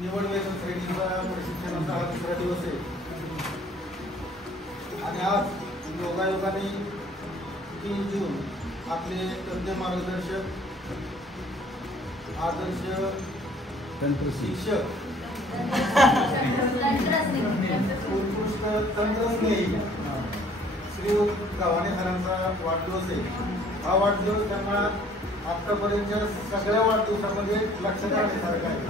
निवड वेतन श्रेणीचा प्रशिक्षणाचा हा दुसरा दिवस आहे आणि आज योगायोगाने 3 जून आपले तज्ञ मार्गदर्शक आदर्श शिक्षक उत्कृष्ट तंत्रज्ञ श्री गव्हाणे सरांचा वाढदिवस आहे। हा वाढदिवस त्यांना आतापर्यंतच्या सगळ्या वाढदिवसामध्ये लक्षात आणण्यासारखा आहे।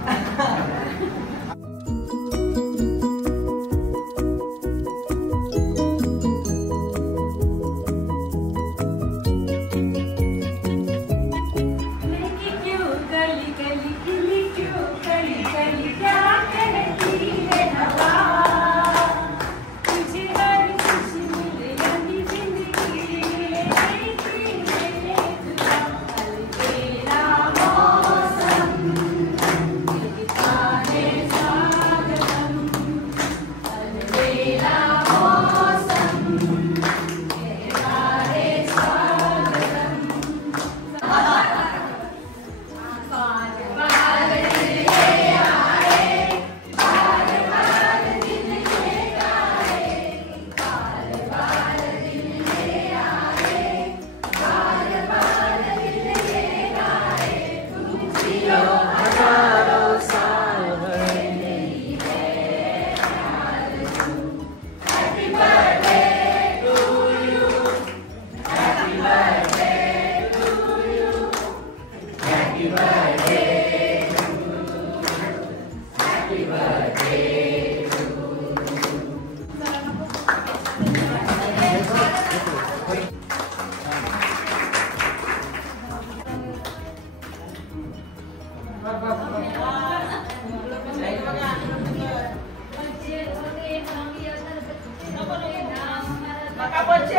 बच्चे